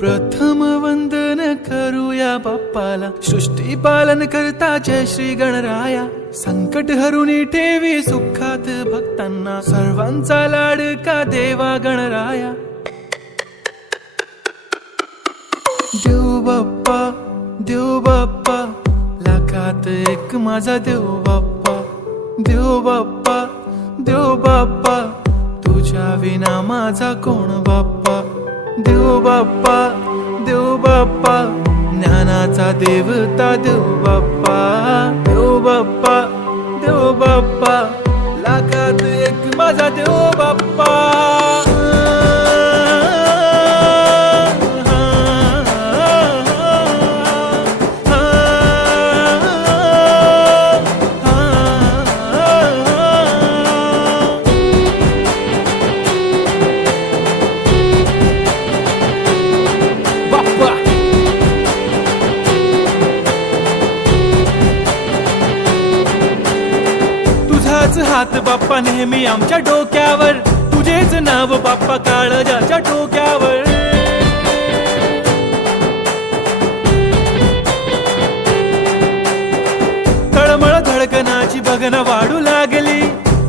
प्रथम वंदन करूया बाप्पाला, सृष्टी पालन करता जय श्री गणराया। संकट हरुनी ठेवी सुखात भक्तांना, सर्वांचा लाडका देवा गणराया। देव बाप्पा देव बाप्पा, लाखात एक माझा देव बाप्पा। देव बाप्पा देव बाप्पा, तुझ्या विना माझा कोण बाप्पा। देव बाप्पा देव बाप्पा, ज्ञानाचा देवता देव बाप्पा। देव बाप्पा देव बाप्पा, लाखात एक माझा देव बाप्पा। तुझाच हात बाप्पा नेहमी आमच्या डोक्यावर, तुझेच नाव बाप्पा काळजाच्या टोक्यावर। तळमळ धडकनाची बघन वाढू लागली,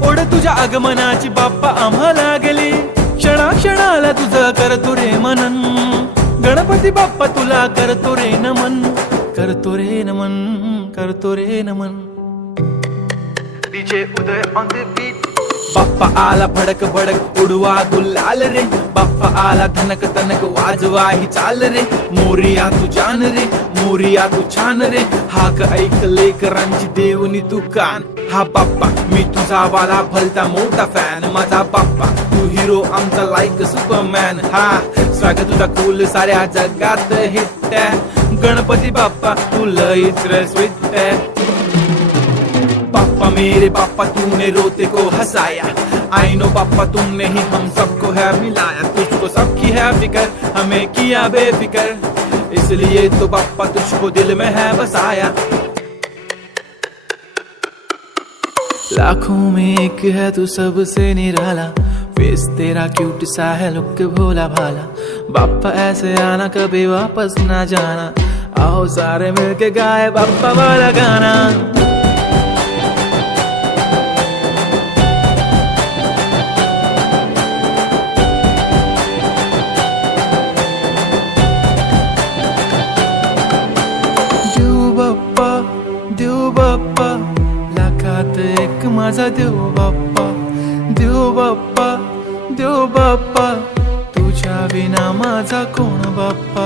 ओढ तुझ्या आगमनाची बाप्पा आम्हा लागली। क्षणा क्षणाला तुझं करतो रे मनन, गणपती बाप्पा तुला करतो रे नमन। करतो रे नमन करतो रे नमन। DJ Uday on the beat. Bappa आला भडक भडक उडवा गुलाल रे, बाप्पा आला धनक तनक वाजवा ही चाल रे। मोरिया तू जान रे, मोरिया तू छान रे, हाक ऐक लेकरांची देवनी तू कान। हा बाप्पा मी तुझा वाला भलता मोठा फॅन, माझा बाप्पा तू हिरो आमचा लाईक सुपरमॅन। हा स्वागत तुझा कूल साऱ्या जगात हिट, गणपती बाप्पा तू लईच रे स्वीट। पापा मेरे पापा तूने रोते को हंसाया, आई नो पापा तुमने ही हम सबको है मिलाया। तुझको सबकी है फिकर, हमें किया बेफिकर, इसलिए तो पापा तुझको दिल में है बसाया। लाखों में एक है तू सबसे निराला, फेस तेरा क्यूट सा है लुक भोला भाला। बाप्पा ऐसे आना कभी वापस ना जाना, आओ सारे मिलके गाए बाप्पा वाला गाना। देव बाप्पा, लाखात एक माझा देव बाप्पा। देव बाप्पा देव बाप्पा, तुझ्या विना माझा कोण बाप्पा।